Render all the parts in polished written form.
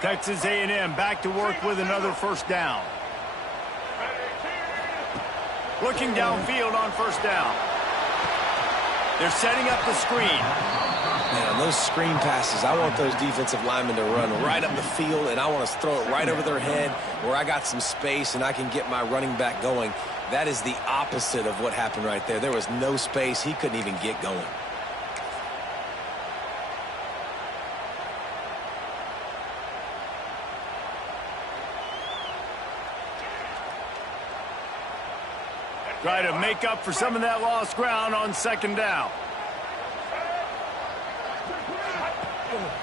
Texas A&M back to work with another first down. Looking downfield on first down. They're setting up the screen. Man, those screen passes, I want those defensive linemen to run right up the field, and I want to throw it right over their head where I got some space and I can get my running back going. That is the opposite of what happened right there. There was no space. He couldn't even get going. Try to make up for some of that lost ground on second down.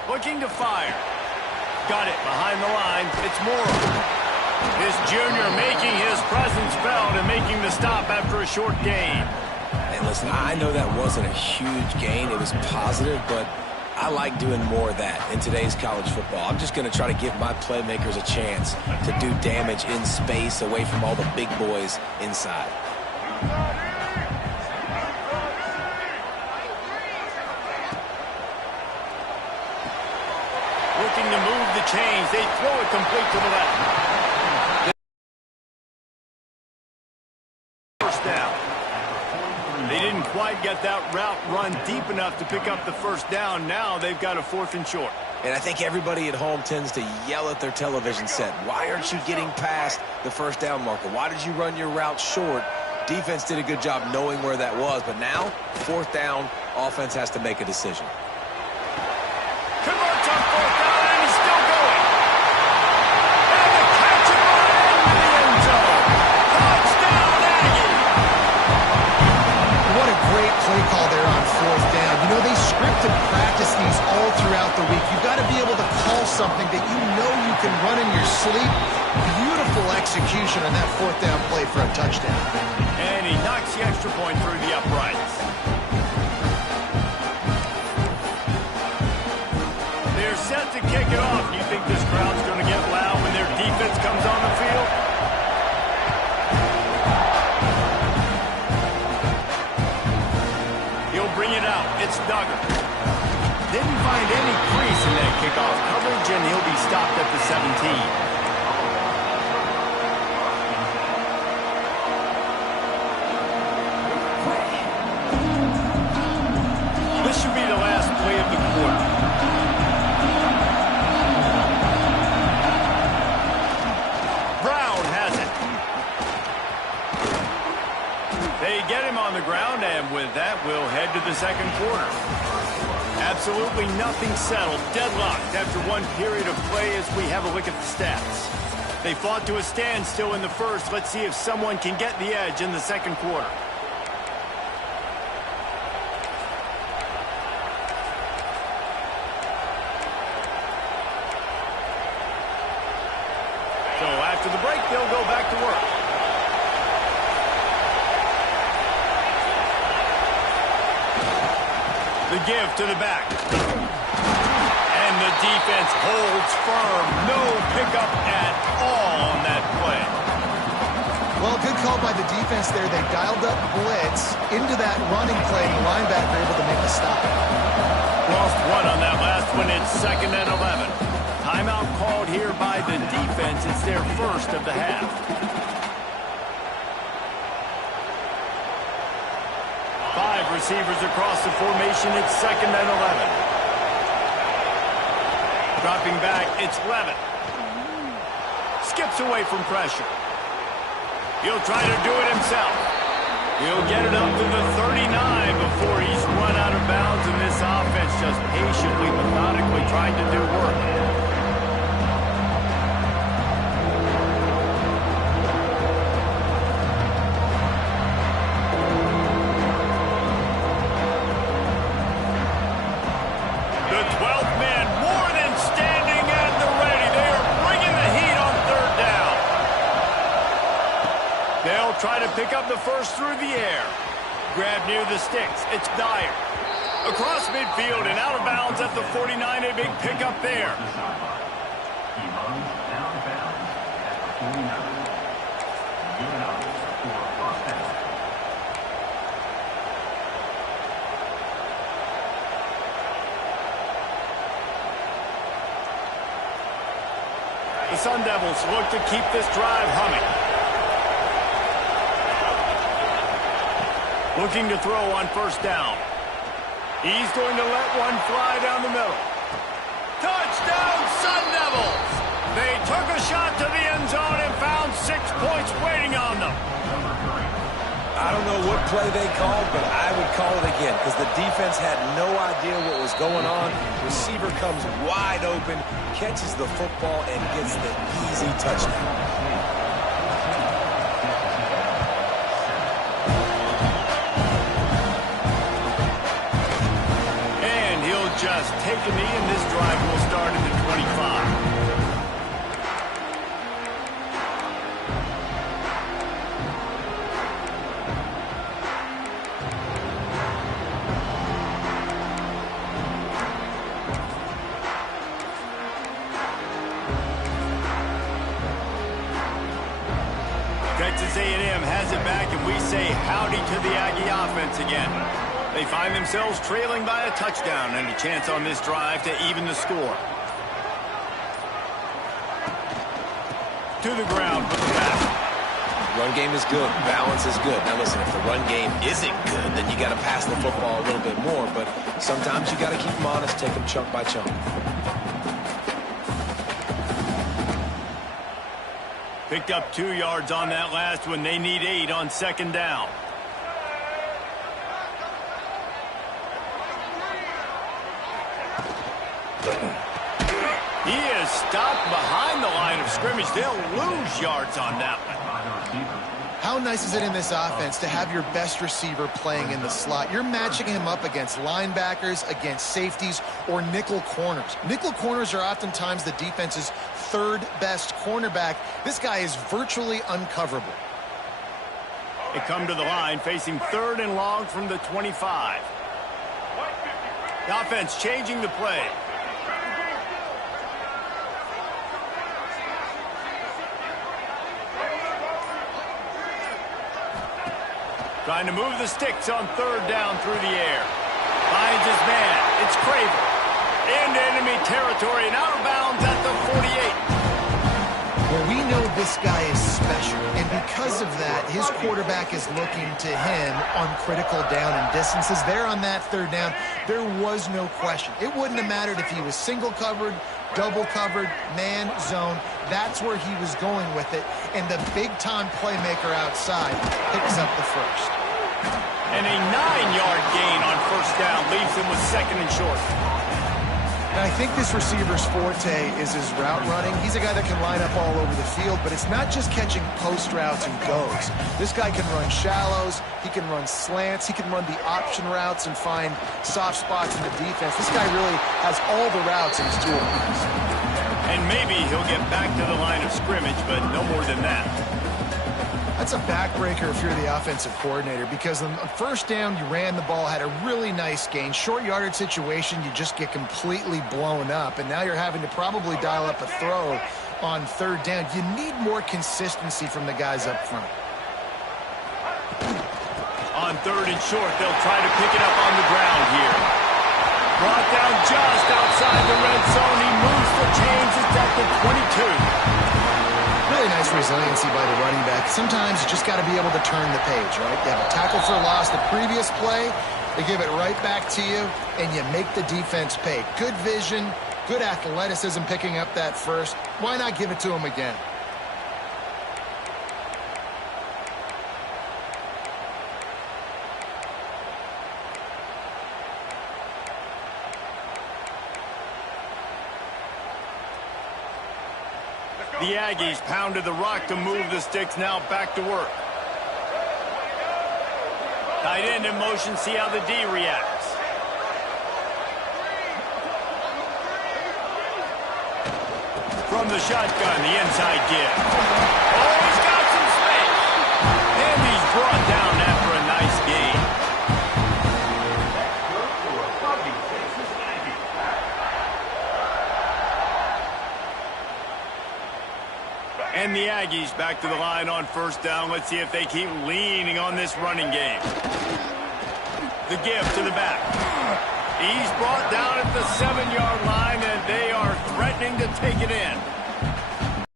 Looking to fire. Got it behind the line. It's Morrow. This junior making his presence felt and making the stop after a short gain. And listen, I know that wasn't a huge gain. It was positive, but I like doing more of that in today's college football. I'm just going to try to give my playmakers a chance to do damage in space away from all the big boys inside. Looking to move the chains. They throw it complete to the left. First down. They didn't quite get that route run deep enough to pick up the first down. Now they've got a 4th and short. And I think everybody at home tends to yell at their television set. Why aren't you getting past the first down marker? Why did you run your route short? Defense did a good job knowing where that was, but now, 4th down, offense has to make a decision. Converts on 4th down, and he's still going. And the catch and run into the end zone. Touchdown, Aggie! What a great play call there on 4th down. You know, they script and practice these all throughout the week. You've got to be able to call something that you know you can run in your sleep. Beautiful execution on that 4th down play for a touchdown. And he knocks the extra point through the uprights. They're set to kick it off. Do you think this crowd's going to get loud when their defense comes on the field? He'll bring it out. It's Duggar. Didn't find any crease in that kickoff coverage, and he'll be stopped at the 17. This should be the last play of the quarter. Brown has it. They get him on the ground, and with that, we'll head to the second quarter. Absolutely nothing settled. Deadlocked after one period of play as we have a look at the stats. They fought to a standstill in the first. Let's see if someone can get the edge in the second quarter. So after the break, they'll go back to work. The give to the back. And the defense holds firm. No pickup at all on that play. Well, good call by the defense there. They dialed up blitz into that running play, and the linebacker able to make the stop. Lost one on that last one. It's 2nd and 11. Timeout called here by the defense. It's their first of the half. Five receivers across the formation. It's 2nd and 11. Dropping back, it's Levitt. Skips away from pressure. He'll try to do it himself. He'll get it up to the 39 before he's run out of bounds, and this offense just patiently, methodically trying to do work. The 12th man more than standing at the ready. They are bringing the heat on 3rd down. They'll try to pick up the first through the air. Grab near the sticks. It's Dyer. Across midfield and out of bounds at the 49. A big pickup there. The Sun Devils look to keep this drive humming. Looking to throw on first down. He's going to let one fly down the middle. Touchdown, Sun Devils! They took a shot to the end zone and found 6 points waiting on them. I don't know what play they called, but I would call it again because the defense had no idea what was going on. Receiver comes wide open, catches the football, and gets the easy touchdown. Just take a knee, and this drive will start at the 25. Texas A&M has it back, and we say howdy to the Aggie offense again. They find themselves trailing by a touchdown and a chance on this drive to even the score. To the ground for the pass. Run game is good. Balance is good. Now listen, if the run game isn't good, then you got to pass the football a little bit more. But sometimes you got to keep them honest, take them chunk by chunk. Picked up 2 yards on that last one. They need 8 on second down. He is stopped behind the line of scrimmage. They'll lose yards on that one. How nice is it in this offense to have your best receiver playing in the slot? You're matching him up against linebackers, against safeties, or nickel corners. Nickel corners are oftentimes the defense's third best cornerback. This guy is virtually uncoverable. They come to the line facing 3rd and long from the 25. The offense changing the play. Trying to move the sticks on 3rd down through the air. Finds his man. It's Craver. Into enemy territory and out of bounds at the 48. Well, we know this guy is special, and because of that, his quarterback is looking to him on critical down and distances. There on that 3rd down, there was no question. It wouldn't have mattered if he was single covered, double covered, man, zone. That's where he was going with it, and the big-time playmaker outside picks up the first. And a 9-yard gain on first down leaves him with 2nd and short. And I think this receiver's forte is his route running. He's a guy that can line up all over the field, but it's not just catching post routes and goes. This guy can run shallows, he can run slants, he can run the option routes and find soft spots in the defense. This guy really has all the routes in his toolbox. And maybe he'll get back to the line of scrimmage, but no more than that. That's a backbreaker if you're the offensive coordinator, because on first down, you ran the ball, had a really nice gain. Short yardage situation, you just get completely blown up, and now you're having to probably dial up a throw on 3rd down. You need more consistency from the guys up front. On 3rd and short, they'll try to pick it up on the ground here. Brought down just outside the red zone. He moves the chains. It's at the 22. Really nice resiliency by the running back. Sometimes you just got to be able to turn the page, right? You have a tackle for loss the previous play. They give it right back to you, and you make the defense pay. Good vision, good athleticism picking up that first. Why not give it to him again? The Aggies pounded the rock to move the sticks, now back to work. Tight end in motion, see how the D reacts. From the shotgun, the inside give. Oh, he's got some space. And he's brought down after a nice gain. And the Aggies back to the line on first down. Let's see if they keep leaning on this running game. The give to the back. He's brought down at the 7-yard line, and they are threatening to take it in.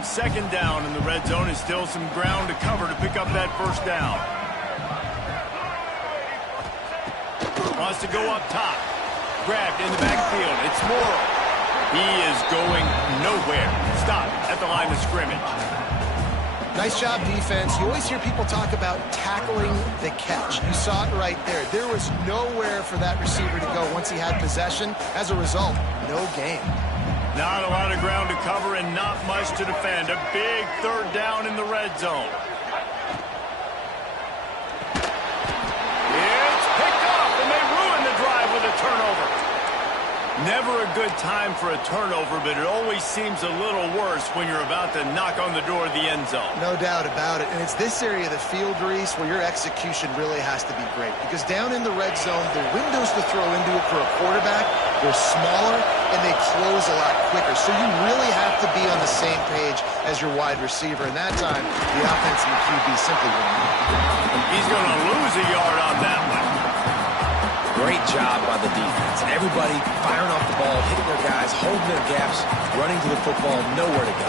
on second down in the red zone is still some ground to cover to pick up that first down. Wants to go up top. Grabbed in the backfield. It's Morrow. He is going nowhere. Stop at the line of scrimmage. Nice job, defense. You always hear people talk about tackling the catch. You saw it right there. There was nowhere for that receiver to go once he had possession. As a result, no gain. Not a lot of ground to cover and not much to defend. A big third down in the red zone. It's picked off, and they ruin the drive with a turnover. Never a good time for a turnover, but it always seems a little worse when you're about to knock on the door of the end zone. No doubt about it. And it's this area of the field, Reese, where your execution really has to be great. Because down in the red zone, the windows to throw into it for a quarterback, they're smaller and they close a lot quicker. So you really have to be on the same page as your wide receiver. And that time, the offense and the QB simply wouldn't. He's going to lose a yard on that one. Great job by the defense. Everybody firing off the ball, hitting their guys, holding their gaps, running to the football, nowhere to go.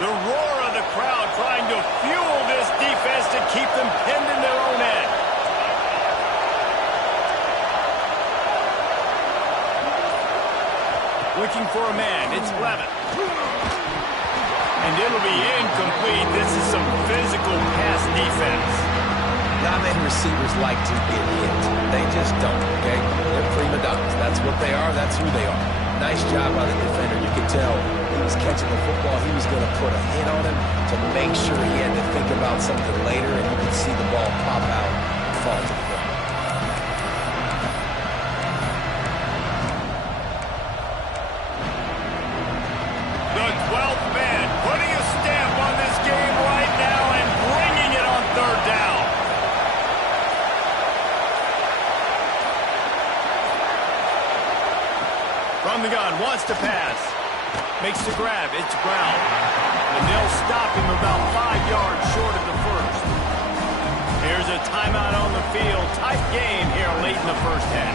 The roar of the crowd trying to fuel this defense to keep them pinned in their own end. Looking for a man. It's Levitt. And it'll be incomplete. This is some physical pass defense. Not many receivers like to get hit. They just don't, okay? They're prima donnas. That's what they are. That's who they are. Nice job by the defender. You could tell he was catching the football. He was going to put a hit on him to make sure he had to think about something later, and you could see the ball pop out and fall to the ground. The 12th man putting a stamp on this game right now and bringing it on third down. From the gun, wants to pass. Makes the grab. It's Brown. And they'll stop him about 5 yards short of the first. Here's a timeout on the field. Tight game here late in the first half.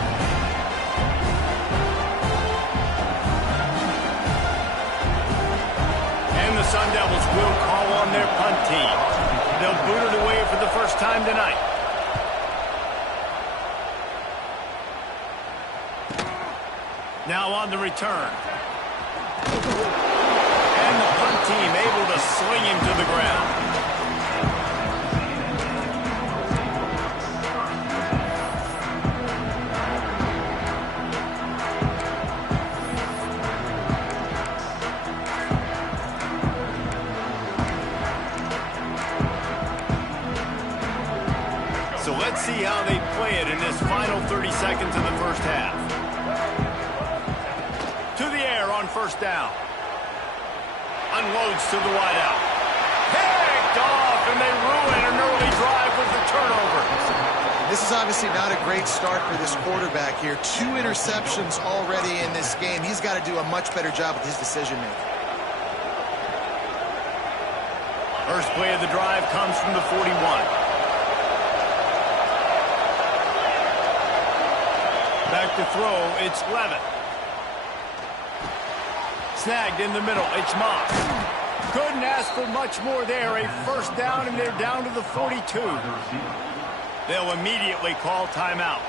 And the Sun Devils will call on their punt team. They'll boot it away for the first time tonight. Now on the return. And the punt team able to sling him to the ground. So let's see how they play it in this final 30 seconds of the first half. To the air on first down. Unloads to the wideout. Picked off, and they ruin an early drive with the turnover. This is obviously not a great start for this quarterback here. 2 interceptions already in this game. He's got to do a much better job with his decision-making. First play of the drive comes from the 41. Back to throw, it's Levitt. Snagged in the middle, it's Moss. Couldn't ask for much more there. A first down, and they're down to the 42. They'll immediately call timeout.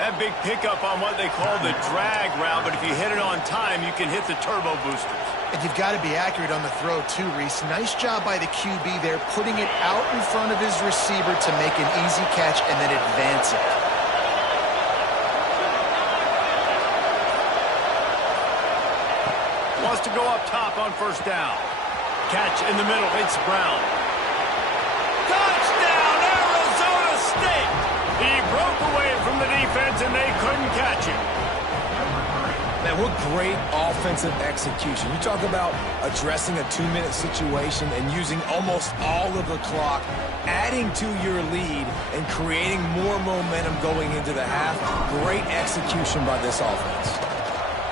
That big pickup on what they call the drag route, but if you hit it on time, you can hit the turbo boosters. And you've got to be accurate on the throw, too, Reese. Nice job by the QB there, putting it out in front of his receiver to make an easy catch and then advance it. Wants to go up top on first down. Catch in the middle. It's Brown. Touchdown, Arizona State! He broke away from the defense, and they couldn't catch him. Man, what great offensive execution. You talk about addressing a 2-minute situation and using almost all of the clock, adding to your lead, and creating more momentum going into the half. Great execution by this offense.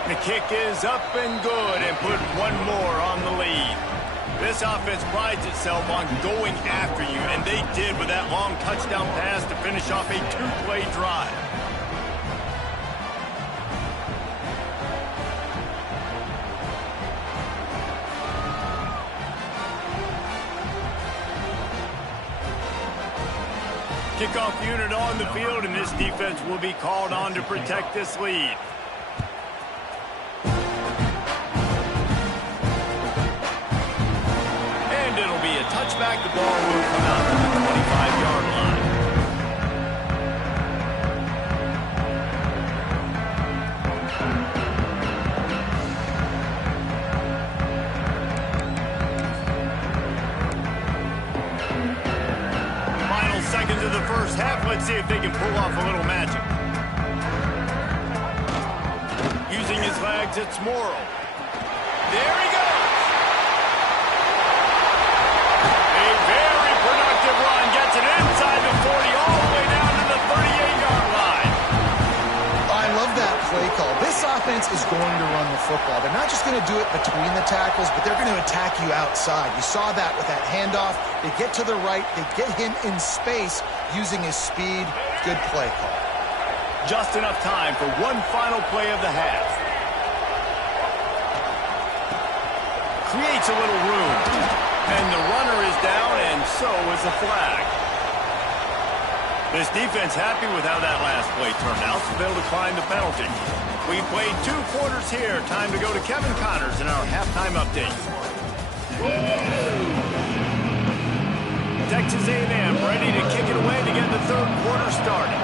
The kick is up and good, and put one more on the lead. This offense prides itself on going after you, and they did with that long touchdown pass to finish off a two-play drive. Kickoff unit on the field, and this defense will be called on to protect this lead. And it'll be a touchback. The ball will come out to the 25-yard line. Seconds of the first half. Let's see if they can pull off a little magic. Using his legs, it's Morrow. There he goes. A very productive run. Gets it inside the 40, all the way down to the 38-yard line. I love that play call. This offense is going to run the football. They're not just going to do it between the tackles, but they're going to attack you outside. You saw that with that handoff. They get to the right. They get him in space using his speed. Good play call. Just enough time for one final play of the half. Creates a little room. And the runner is down, and so is the flag. This defense happy with how that last play turned out, so they'll decline the penalty. We played 2 quarters here. Time to go to Kevin Connors in our halftime update. Texas A&M ready to kick it away to get the third quarter started.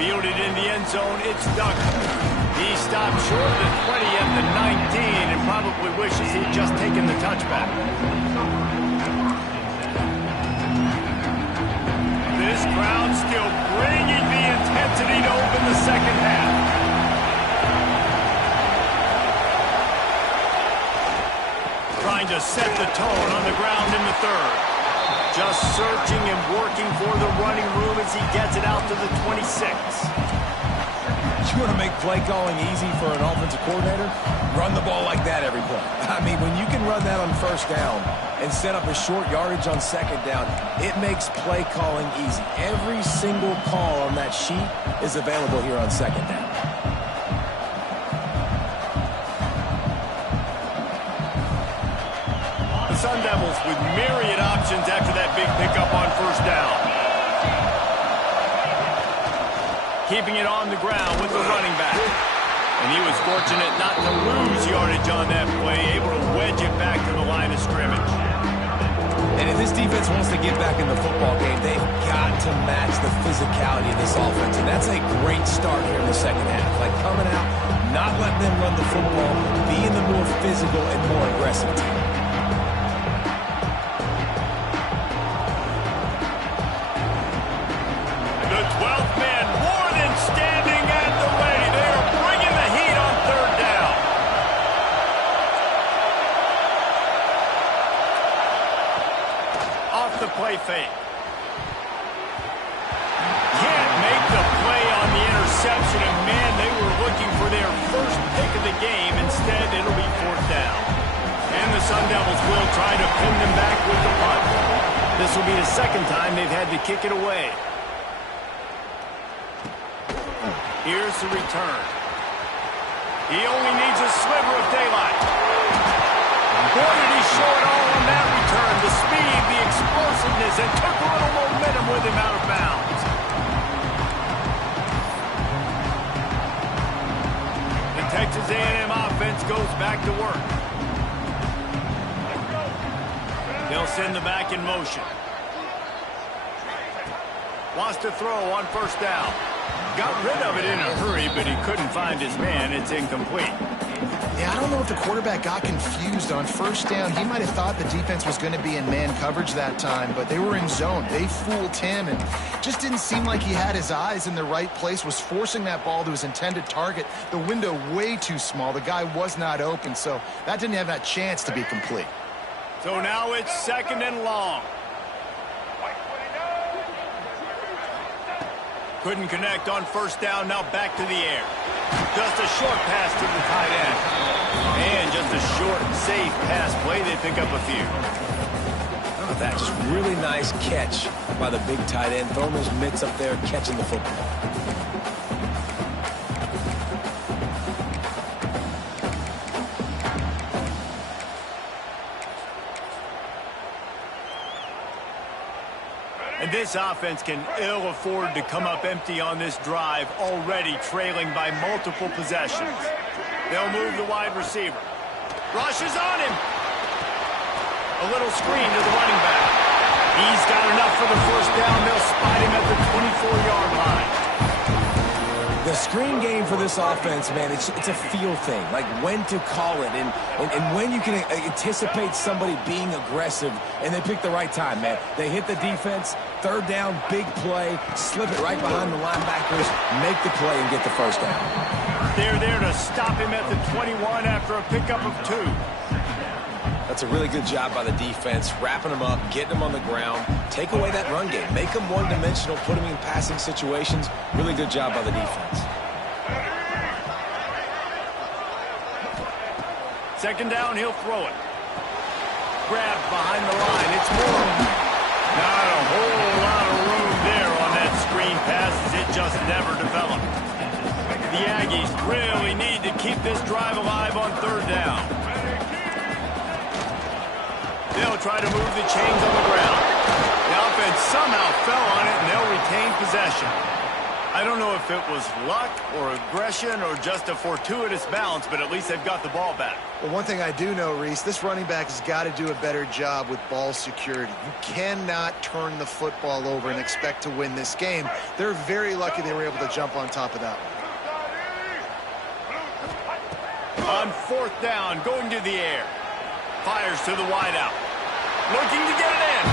Fielded in the end zone, it's Duggan. He stopped short of the 20 at the 19 and probably wishes he'd just taken the touchback. This crowd still bringing the intensity to open the second half. Trying to set the tone on the ground in the third. Just searching and working for the running room as he gets it out to the 26. You want to make play calling easy for an offensive coordinator? Run the ball like that every play. I mean, when you can run that on first down and set up a short yardage on second down, it makes play calling easy. Every single call on that sheet is available here on second down. Sun Devils with myriad options after that big pickup on first down. Keeping it on the ground with the running back. And he was fortunate not to lose yardage on that play, able to wedge it back to the line of scrimmage. And if this defense wants to get back in the football game, they've got to match the physicality of this offense. And that's a great start here in the second half. Like coming out, not letting them run the football, being the more physical and more aggressive team. Fake. Can't make the play on the interception, and man, they were looking for their first pick of the game. Instead, it'll be fourth down. And the Sun Devils will try to pin them back with the punt. This will be the second time they've had to kick it away. Here's the return. He only needs a sliver of daylight. Boy, did he show it all on that return. The speed, the explosiveness, and took a little momentum with him out of bounds. The Texas A&M offense goes back to work. They'll send the back in motion. Wants to throw on first down. Got rid of it in a hurry, but he couldn't find his man. It's incomplete. Yeah, I don't know if the quarterback got confused on first down. He might have thought the defense was going to be in man coverage that time, but they were in zone. They fooled him, and just didn't seem like he had his eyes in the right place, was forcing that ball to his intended target. The window way too small. The guy was not open, so that didn't have that chance to be complete. So now it's second and long. Couldn't connect on first down, now back to the air. Just a short pass to the tight end. And just a short, safe pass play. They pick up a few. Oh, that just really nice catch by the big tight end. Throwing those mitts up there, catching the football. And this offense can ill afford to come up empty on this drive, already trailing by multiple possessions. They'll move the wide receiver. Rushes on him. A little screen to the running back. He's got enough for the first down. They'll spot him at the 24-yard line. The screen game for this offense, man, it's a feel thing, like when to call it and when you can anticipate somebody being aggressive, and they pick the right time, man. They hit the defense, third down, big play, slip it right behind the linebackers, make the play and get the first down. They're there to stop him at the 21 after a pickup of 2. That's a really good job by the defense, wrapping them up, getting them on the ground, take away that run game, make them one-dimensional, put them in passing situations. Really good job by the defense. Second down, he'll throw it. Grabbed behind the line. It's Moore. Not a whole lot of room there on that screen pass as it just never developed. The Aggies really need to keep this drive alive on third down. They'll try to move the chains on the ground. The offense somehow fell on it, and they'll retain possession. I don't know if it was luck or aggression or just a fortuitous bounce, but at least they've got the ball back. Well, one thing I do know, Reese, this running back has got to do a better job with ball security. You cannot turn the football over and expect to win this game. They're very lucky they were able to jump on top of that one. On fourth down, going to the air. Fires to the wideout. Looking to get it in.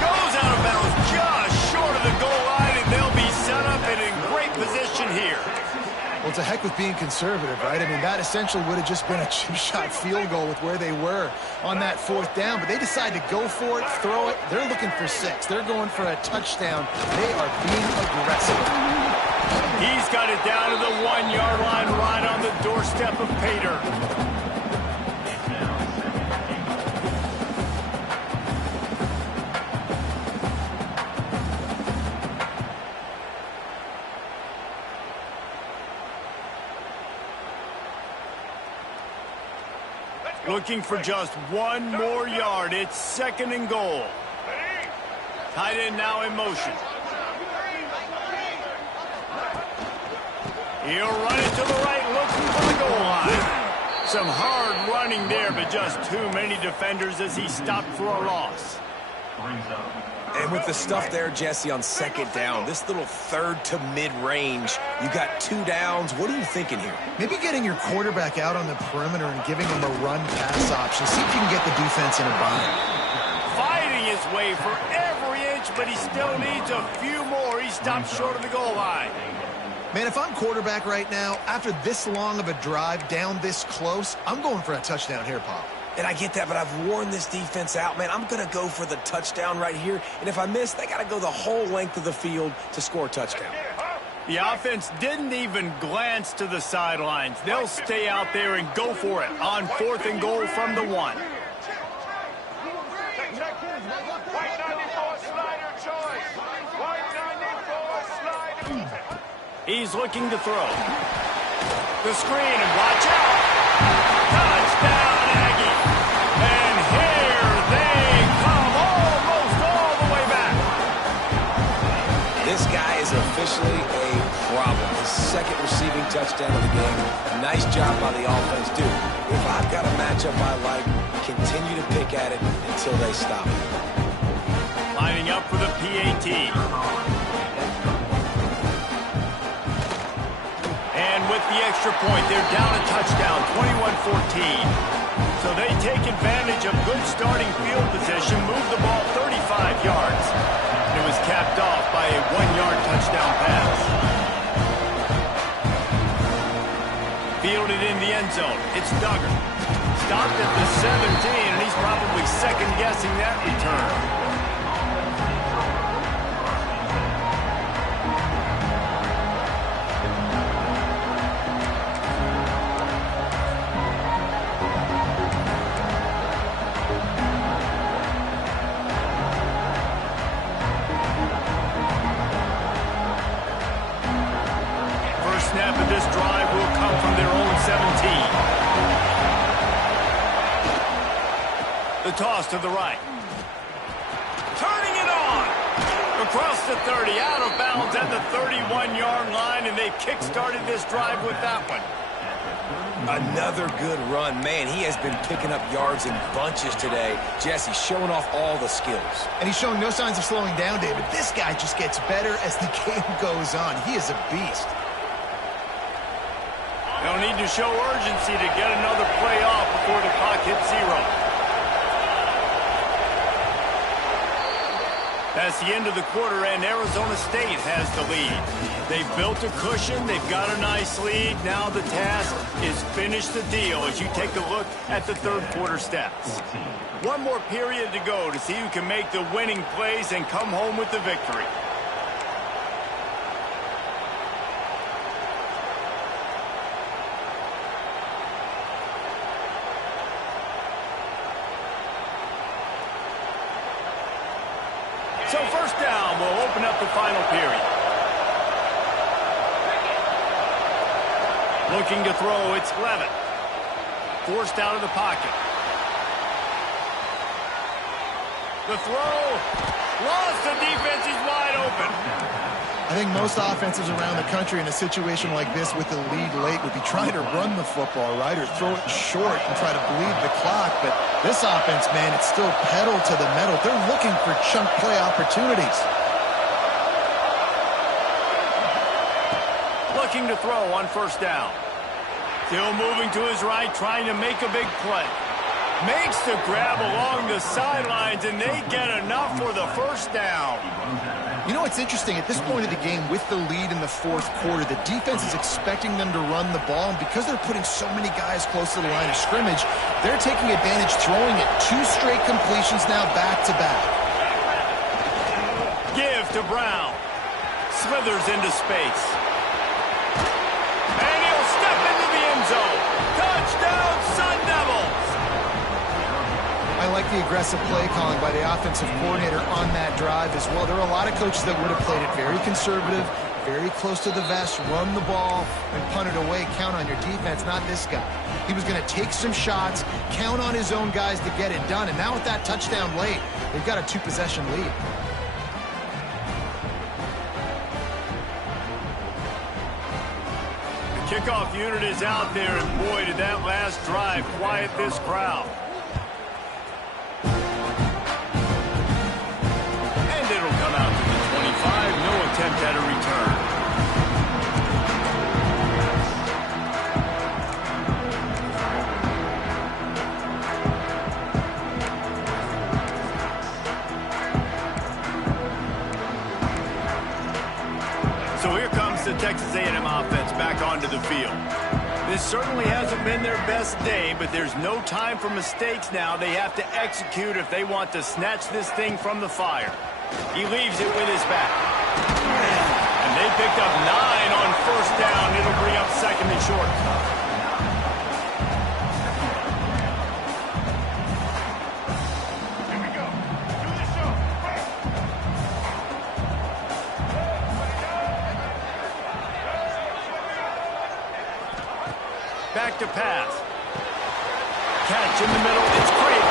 Goes out of bounds just short of the goal line, and they'll be set up and in great position here. Well, to heck with being conservative, right? I mean, that essentially would have just been a two-shot field goal with where they were on that fourth down, but they decided to go for it, throw it. They're looking for 6. They're going for a touchdown. They are being aggressive. He's got it down to the 1-yard line, right on the doorstep of Pater. Looking for just 1 more yard. It's 2nd and goal. Tight end now in motion. He'll run it to the right, looking for the goal line. Some hard running there, but just too many defenders as he stopped for a loss. And with the stuff there, Jesse, on 2nd down, this little third to mid-range, you got 2 downs. What are you thinking here? Maybe getting your quarterback out on the perimeter and giving him a run-pass option. See if you can get the defense in a bind. Fighting his way for every inch, but he still needs a few more. He stopped short of the goal line. Man, if I'm quarterback right now, after this long of a drive down this close, I'm going for a touchdown here, Pop. And I get that, but I've worn this defense out, man. I'm going to go for the touchdown right here. And if I miss, they got to go the whole length of the field to score a touchdown. The offense didn't even glance to the sidelines. They'll stay out there and go for it on 4th and goal from the 1. He's looking to throw. The screen, and watch out. Touchdown, Aggie. And here they come, almost all the way back. This guy is officially a problem. His 2nd receiving touchdown of the game. Nice job by the offense, dude. If I've got a matchup I like, continue to pick at it until they stop it. Lining up for the PAT. And with the extra point, they're down a touchdown, 21-14. So they take advantage of good starting field position, move the ball 35 yards. It was capped off by a 1-yard touchdown pass. Fielded in the end zone. It's Duggar. Stopped at the 17, and he's probably second-guessing that return. The toss to the right. Turning it on. Across the 30, out of bounds at the 31-yard line, and they kick-started this drive with that one. Another good run. Man, he has been picking up yards in bunches today. Jesse showing off all the skills. And he's showing no signs of slowing down, David. This guy just gets better as the game goes on. He is a beast. They'll need to show urgency to get another play off before the clock hits 0. That's the end of the quarter, and Arizona State has the lead. They've built a cushion. They've got a nice lead. Now the task is finish the deal as you take a look at the third quarter stats. One more period to go to see who can make the winning plays and come home with the victory. So first down will open up the final period. Looking to throw, it's Levitt. Forced out of the pocket. The throw, lost, the defense is wide open. I think most offenses around the country in a situation like this with the lead late would be trying to run the football, right, or throw it short and try to bleed the clock. But this offense, man, it's still pedal to the metal. They're looking for chunk play opportunities. Looking to throw on first down. Still moving to his right, trying to make a big play. Makes the grab along the sidelines, and they get enough for the first down. You know, it's interesting. At this point of the game, with the lead in the fourth quarter, the defense is expecting them to run the ball, and because they're putting so many guys close to the line of scrimmage, they're taking advantage, throwing it. 2 straight completions now back-to-back. Give to Brown. Slithers into space. And he'll step into the end zone. Touchdown, Sun Devils! I like the aggressive play calling by the offensive coordinator on that drive as well. There are a lot of coaches that would have played it very conservative, very close to the vest, run the ball, and punt it away. Count on your defense, not this guy. He was going to take some shots, count on his own guys to get it done. And now with that touchdown late, they've got a 2-possession lead. The kickoff unit is out there, and boy, did that last drive quiet this crowd. Attempt at a return. So here comes the Texas A&M offense back onto the field. This certainly hasn't been their best day, but there's no time for mistakes now. They have to execute if they want to snatch this thing from the fire. He leaves it with his back. And they picked up 9 on first down. It'll bring up second and short. Here we go. Do the show. Back to pass. Catch in the middle. It's great.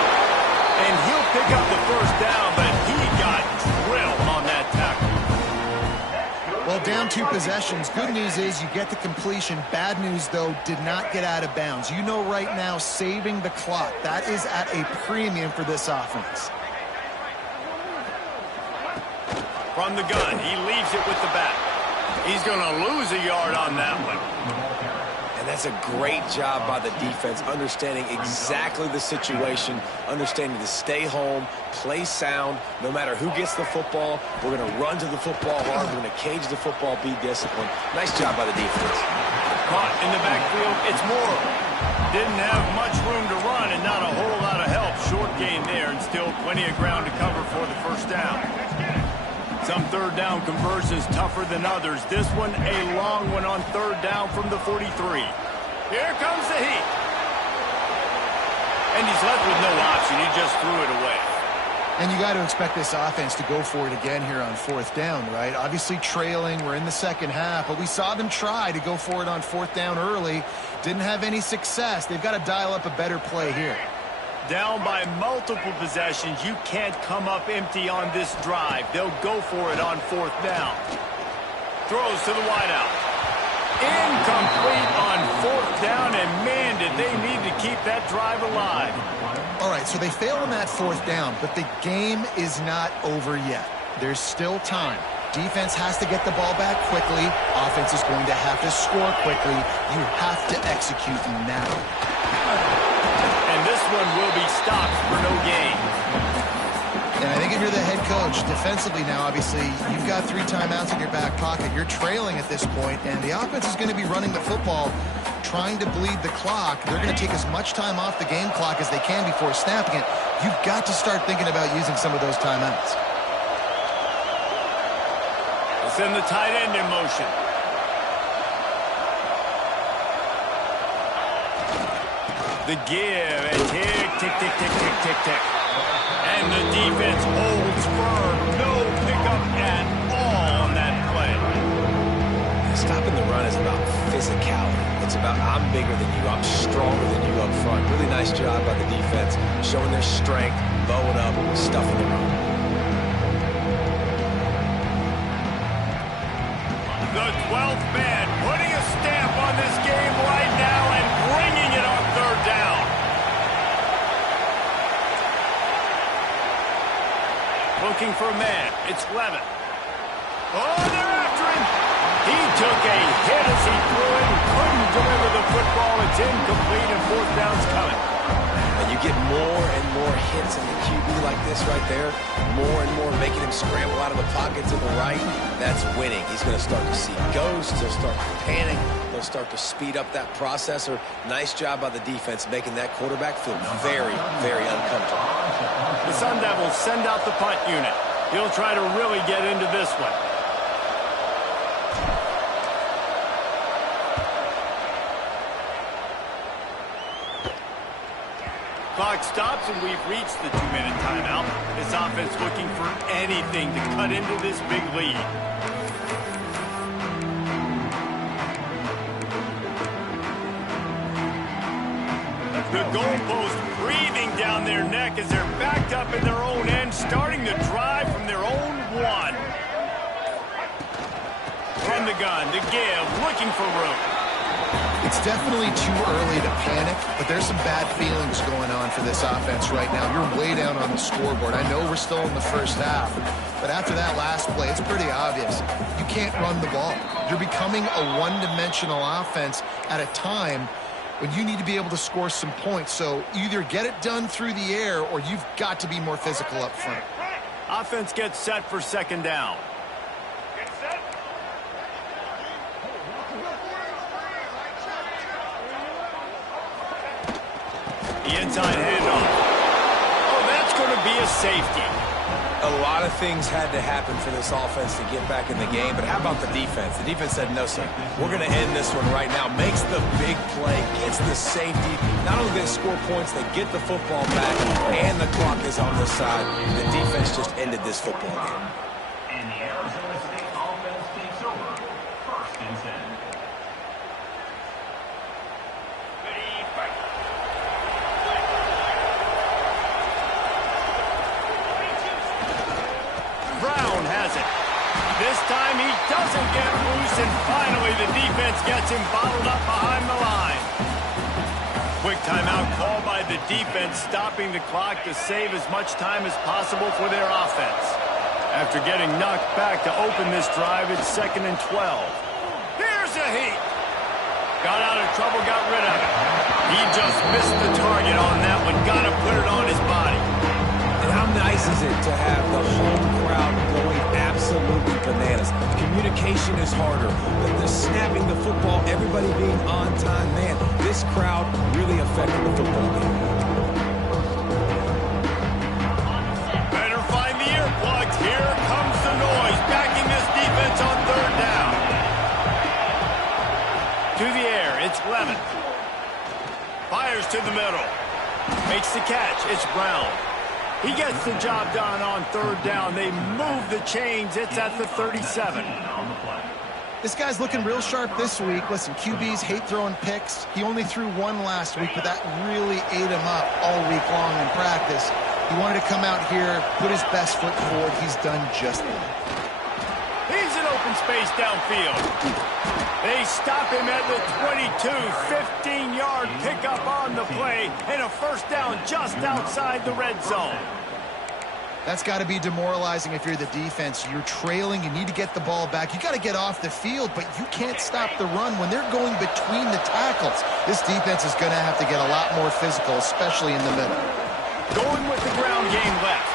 And he'll pick up the first down, but he got drilled on that tackle. Well, down 2 possessions. Good news is you get the completion. Bad news, though, did not get out of bounds. You know right now, saving the clock. That is at a premium for this offense. From the gun, he leaves it with the back. He's going to lose a yard on that one. And that's a great job by the defense, understanding exactly the situation, understanding to stay home, play sound. No matter who gets the football, we're going to run to the football hard. We're going to cage the football, be disciplined. Nice job by the defense. Caught in the backfield, it's Moore. Didn't have much room to run and not a whole lot of help. Short gain there and still plenty of ground to cover for the first down. Some third down conversions tougher than others. This one a long one on third down from the 43. Here comes the heat. And he's left with no option. He just threw it away. And you got to expect this offense to go for it again here on fourth down, right? Obviously trailing. We're in the second half, but we saw them try to go for it on fourth down early. Didn't have any success. They've got to dial up a better play here. Down by multiple possessions, you can't come up empty on this drive. They'll go for it on 4th down. Throws to the wideout. Incomplete on 4th down, and man, did they need to keep that drive alive. All right, so they fail on that 4th down, but the game is not over yet. There's still time. Defense has to get the ball back quickly. Offense is going to have to score quickly. You have to execute now. And this one will be stopped for no gain. And I think if you're the head coach, defensively now, obviously, you've got 3 timeouts in your back pocket. You're trailing at this point, and the offense is going to be running the football, trying to bleed the clock. They're going to take as much time off the game clock as they can before snapping it. You've got to start thinking about using some of those timeouts. Send the tight end in motion. The give, and tick, tick, tick, tick, tick, tick, tick. And the defense holds firm. No pickup at all on that play. Stopping the run is about physicality. It's about I'm bigger than you. I'm stronger than you up front. Really nice job by the defense, showing their strength, bowing up, stuffing the run. The 12th man putting a stamp on this game right now and bringing it on 3rd down. Looking for a man. It's Levin. Oh, they're after him. He took a hit as he threw it and couldn't deliver the football. It's incomplete and 4th down's coming. And you get more and more hits in the QB like this right there. More and more making him scramble out of the pocket to the right. That's winning. He's going to start to see ghosts. He'll start to panic. He'll start to speed up that processor. Nice job by the defense making that quarterback feel very, very uncomfortable. The Sun Devils send out the punt unit. He'll try to really get into this one. Clock stops, and we've reached the 2-minute timeout. This offense looking for anything to cut into this big lead. The goalpost breathing down their neck as they're backed up in their own end, starting to drive from their own 1. From the gun, to give, looking for room. It's definitely too early to panic, but there's some bad feelings going on for this offense right now. You're way down on the scoreboard. I know we're still in the first half, but after that last play, it's pretty obvious. You can't run the ball. You're becoming a one-dimensional offense at a time when you need to be able to score some points. So either get it done through the air or you've got to be more physical up front. Offense gets set for 2nd down. The inside handoff. Oh, that's going to be a safety. A lot of things had to happen for this offense to get back in the game, but how about the defense? The defense said, no, sir, we're going to end this one right now. Makes the big play, gets the safety. Not only do they score points, they get the football back, and the clock is on their side. The defense just ended this football game. And the Arizona State offense takes over 1st and 10. Brown has it. This time he doesn't get loose, and finally the defense gets him bottled up behind the line. Quick timeout call by the defense, stopping the clock to save as much time as possible for their offense. After getting knocked back to open this drive, it's 2nd and 12. Here's a heat. Got out of trouble, got rid of it. He just missed the target on that one. Got to put it on his body. And how nice is it to have the home crowd going absolutely bananas? Communication is harder, but the snapping the football, everybody being on time, man, this crowd really affected the football game. Better find the earplugs. Here comes the noise, backing this defense on 3rd down. To the air, it's Levin. Fires to the middle. Makes the catch, it's Brown. He gets the job done on 3rd down. They move the chains. It's at the 37. This guy's looking real sharp this week. Listen, QBs hate throwing picks. He only threw one last week, but that really ate him up all week long in practice. He wanted to come out here, put his best foot forward. He's done just that. He's in open space downfield. They stop him at the 22, 15-yard pickup on the play, and a first down just outside the red zone. That's got to be demoralizing if you're the defense. You're trailing. You need to get the ball back. You got to get off the field, but you can't stop the run when they're going between the tackles. This defense is going to have to get a lot more physical, especially in the middle. Going with the ground game left.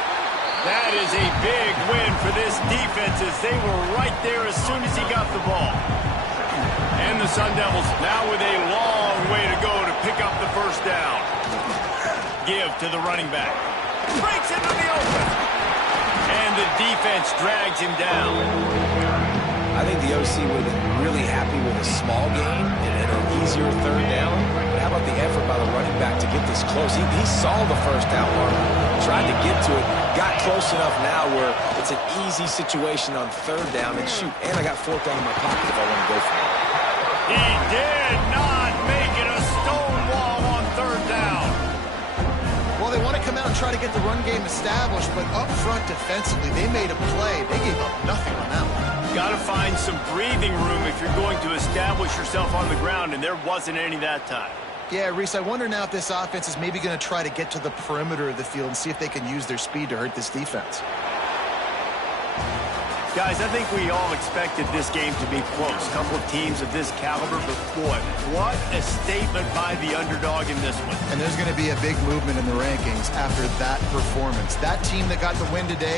That is a big win for this defense as they were right there as soon as he got the ball. And the Sun Devils now with a long way to go to pick up the first down. Give to the running back. Breaks into the open. And the defense drags him down. I think the OC would have been really happy with a small gain and an easier third down. But how about the effort by the running back to get this close? He saw the first down marker, tried to get to it, got close enough now where it's an easy situation on third down. And shoot, and I got fourth down in my pocket if I want to go for it. He did not make it a stonewall on third down. Well, they want to come out and try to get the run game established, but up front defensively, they made a play. They gave up nothing on that one. Got to find some breathing room if you're going to establish yourself on the ground, and there wasn't any that time. Yeah, Reese, I wonder now if this offense is maybe going to try to get to the perimeter of the field and see if they can use their speed to hurt this defense. Guys, I think we all expected this game to be close. A couple of teams of this caliber, but boy, what a statement by the underdog in this one. And there's going to be a big movement in the rankings after that performance. That team that got the win today